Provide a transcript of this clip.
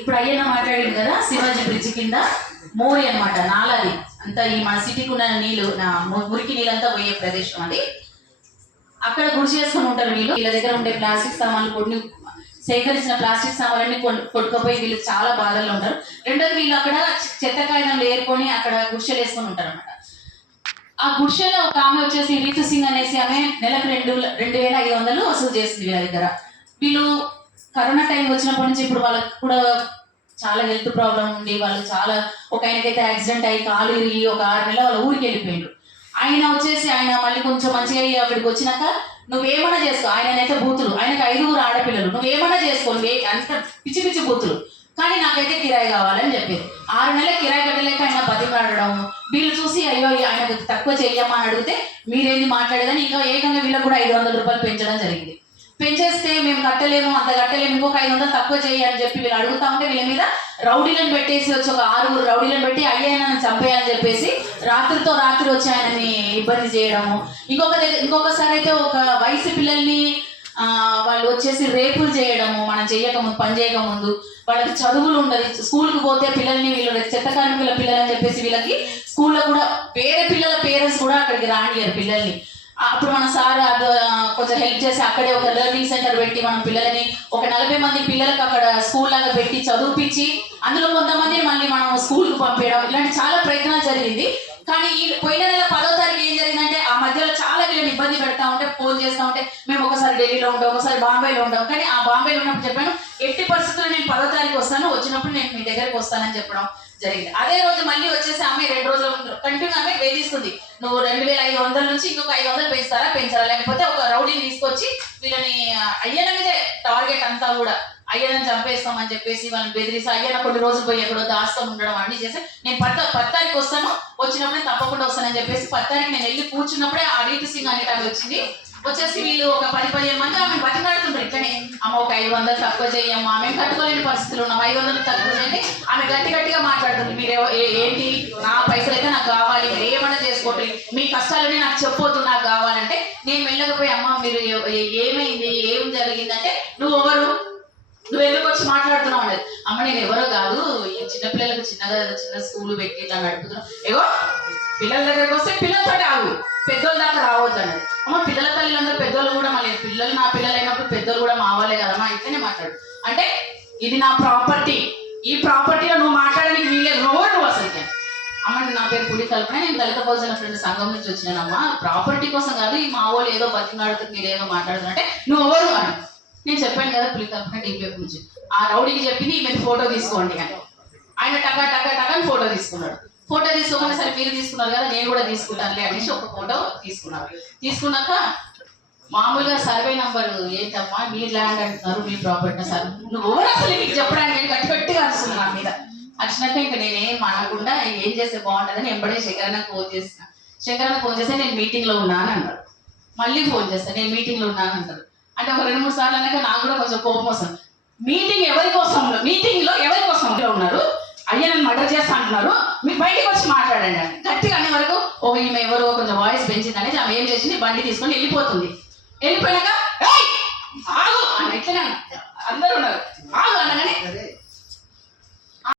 ఇప్పుడు అయ్యన్న మాట్లాడింది కదా, శివాజీ బ్రిడ్జ్ కింద మోరి అనమాట, నాలాది అంతా ఈ మన సిటీకి ఉన్న నీళ్ళు, మురికి నీళ్ళంతా పోయే ప్రదేశం అది. అక్కడ గుడి చేసుకుని ఉంటారు వీళ్ళు. వీళ్ళ దగ్గర ఉండే ప్లాస్టిక్ సామాన్లు కొన్ని సేకరించిన ప్లాస్టిక్ సామాన్లన్నీ కొట్టుకుపోయి వీళ్ళు చాలా బాధల్లో ఉంటారు. రెండోది వీళ్ళు అక్కడ చెత్త కాగితంలో ఏరుకొని అక్కడ గుడిసెలు వేసుకొని ఉంటారు అనమాట. ఆ గుడిసెలో ఒక ఆమె వచ్చేసి రీతు సింగ్ అనేసి ఆమె నెలకు 2,500 వసూలు చేస్తుంది వీళ్ళ దగ్గర. వీళ్ళు కరోనా టైం వచ్చినప్పటి నుంచి ఇప్పుడు వాళ్ళకి కూడా చాలా హెల్త్ ప్రాబ్లం ఉండి వాళ్ళు చాలా, ఒక ఆయనకైతే యాక్సిడెంట్ అయ్యి కాలు ఇరిగి ఒక 6 నెలలు వాళ్ళ ఊరికి వెళ్ళిపోయిండు. ఆయన వచ్చేసి ఆయన మళ్ళీ కొంచెం మంచిగా అయ్యి అక్కడికి వచ్చినాక నువ్వేమన్నా చేసుకో, ఆయననైతే బూతులు, ఆయనకు 5 ఆడపిల్లలు, నువ్వేమన్నా చేసుకో, అంత పిచ్చి పిచ్చి బూతులు, కానీ నాకైతే కిరాయి కావాలని చెప్పేది. 6 నెలల కిరాయి కట్టలేక ఆయన బతిమాడడం, వీళ్ళు చూసి అయ్యో ఆయనకు తక్కువ చెయ్యమ్మా అని అడిగితే మీరేంది మాట్లాడేదని ఇంకా ఏకంగా వీళ్ళకి కూడా 500 రూపాయలు పెంచడం జరిగింది. పెంచేస్తే మేము కట్టలేము, అంత కట్టలేము, ఇంకొక 500 తక్కువ చేయి అని చెప్పి వీళ్ళు అడుగుతా ఉంటే వీళ్ళ మీద రౌడీలను పెట్టేసి వచ్చి ఒక 6 రౌడీలను పెట్టి అయ్యాయనని చంపేయాలని చెప్పేసి రాత్రితో రాత్రి వచ్చి ఆయనని ఇబ్బంది చేయడము. ఇంకొకసారి అయితే ఒక వయసు పిల్లల్ని వాళ్ళు వచ్చేసి రేపులు చేయడము, మనం చేయకముందు, పని చేయకముందు వాళ్ళకి చదువులు ఉండదు, స్కూల్కి పోతే పిల్లల్ని వీళ్ళు చెత్త కార్మికుల పిల్లలు అని చెప్పేసి వీళ్ళకి స్కూల్లో కూడా వేరే పిల్లల పేరెంట్స్ కూడా అక్కడికి రానియరు పిల్లల్ని. అప్పుడు మన సార్ కొంచెం హెల్ప్ చేసి అక్కడే ఒక లెర్నింగ్ సెంటర్ పెట్టి మనం పిల్లలని ఒక 40 మంది పిల్లలకు అక్కడ స్కూల్ లాగా పెట్టి చదివిపించి అందులో కొంతమంది మళ్ళీ మనం స్కూల్కి పంపించడం, ఇలాంటి చాలా ప్రయత్నాలు జరిగింది. కానీ ఈ పోయిన నెల 10వ తారీఖు ఏం జరిగిందంటే ఆ మధ్యలో చాలా వీళ్ళని ఇబ్బంది పెడతా ఉంటే, ఫోన్ చేస్తూ ఉంటే మేము ఒకసారి ఢిల్లీలో ఉంటాం, ఒకసారి బాంబేలో ఉంటాం, కానీ ఆ బాంబేలో ఉన్నప్పుడు చెప్పాను ఎట్టి పరిస్థితుల్లో నేను 10వ తారీఖు వస్తాను, వచ్చినప్పుడు నేను మీ దగ్గరికి వస్తానని చెప్పడం జరిగింది. అదే రోజు మళ్ళీ వచ్చేసి ఆమె 2 రోజుల కంటిన్యూ ఆమె వేధిస్తుంది, నువ్వు 2,500 నుంచి ఇంకొక 500 పెంచారా, లేకపోతే ఒక రౌడీని తీసుకొచ్చి వీళ్ళని అయ్యన మీదే టార్గెట్ అంతా కూడా అయ్యనని చంపేస్తామని చెప్పేసి వాళ్ళని బెదిరిసి అయ్యన కొన్ని రోజులు పోయి ఎక్కడో దాచుకొని ఉండడం అన్ని చేసి నేను 10 తారీఖు వస్తాను, వచ్చినప్పుడే తప్పకుండా వస్తానని చెప్పేసి 10 తారీఖు నేను వెళ్ళి కూర్చున్నప్పుడే ఆ రీతు సింగ్ అనే ఆమె వచ్చింది. వచ్చేసి వీళ్ళు ఒక 10-15 మంది ఆమె బతిమాడుతుంటారు ఇట్లనే, అమ్మ ఒక 500 తక్కువ చేయమ్మా, మేము కట్టుకోలేని పరిస్థితులు ఉన్నాం, 500 తక్కువ చేయండి. ఆమె గట్టిగా మాట్లాడుతుంది, మీరు ఏంటి, నా పైసలు అయితే నాకు కావాలి, మీరు ఏమన్నా చేసుకోండి, మీ కష్టాలని నాకు చెప్పొద్దు, నాకు కావాలంటే నేను వెళ్ళకపోయి అమ్మ మీరు ఏమైంది, ఏం జరిగిందంటే నువ్వు ఎందుకు వచ్చి మాట్లాడుతున్నావు అనేది. అమ్మ నేను ఎవరో కాదు, ఈ చిన్నపిల్లలకు చిన్న స్కూల్ పెట్టి ఇట్లా నడుపుతున్నాం, ఏవో పిల్లల దగ్గరకు వస్తే పిల్లలతో ఆగు, పెద్దోళ్ళ దాకా రావద్దు అన్నది. అమ్మ పిల్లల తల్లిలందరూ పెద్దోళ్ళు కూడా మళ్ళీ పిల్లలు నా పిల్లలు అయినప్పుడు పెద్దోళ్ళు కూడా మా వాళ్ళే కదమ్మా, ఇట్లనే మాట్లాడు అంటే ఇది నా ప్రాపర్టీ, ఈ ప్రాపర్టీలో నువ్వు మాట్లాడడానికి వీలేదు, నువ్వు అసలు. అమ్మ నా పేరు పులి కల్పన, నేను దళిత బహుజన ఫ్రెండ్ సంఘం నుంచి వచ్చినానమ్మా, ప్రాపర్టీ కోసం కాదు, ఈ మా వాళ్ళు ఏదో బతిమాడుతుంది మీరు ఏదో మాట్లాడుతుంటే నువ్వు ఎవరు అని నేను చెప్పాను కదా పులి కల్పన డీపీఎఫ్ నుంచి. ఆ రౌడీకి చెప్పింది ఈమె ఫోటో తీసుకోండి అని, ఆయన టకా ఫోటో తీసుకున్నాడు. ఫోటో తీసుకోగానే సరే మీరు తీసుకున్నారు కదా నేను కూడా తీసుకుంటానులే అనేసి ఒక ఫోటో తీసుకున్నాను. తీసుకున్నాక మామూలుగా సర్వే నంబర్ ఏంటమ్మా మీ ల్యాండ్ అంటున్నారు, మీ ప్రాపర్టీ సార్, నువ్వు అసలు నీకు చెప్పడానికి గట్టిగా అరుస్తుంది నా మీద. వచ్చినాక ఇంకా నేనేం అనకుండా ఏం చేస్తే బాగుంటుందని ఎంబడే శంకరన్నకు ఫోన్ చేస్తే నేను మీటింగ్లో ఉన్నాను అన్నాడు. మళ్ళీ ఫోన్ చేస్తాను, నేను మీటింగ్లో ఉన్నాను అంటారు. అంటే ఒక 2-3 సార్లు అన్నాక నాకు కూడా కొంచెం కోపం వస్తుంది. మీటింగ్లో ఎవరి కోసం ఉన్నారు, అయ్యనని మర్డర్ చేస్తా అంటున్నారు, మీరు బయటకు వచ్చి మాట్లాడండి అని గట్టిగా అనే వరకు ఈమె ఎవరో కొంచెం వాయిస్ పెంచింది అనేది ఆమె ఏం చేసింది, బండి తీసుకొని వెళ్ళిపోతుంది. వెళ్ళిపోయినాక ఆగు అని ఎట్లనే అందరూ ఉన్నారు, ఆగు అనగానే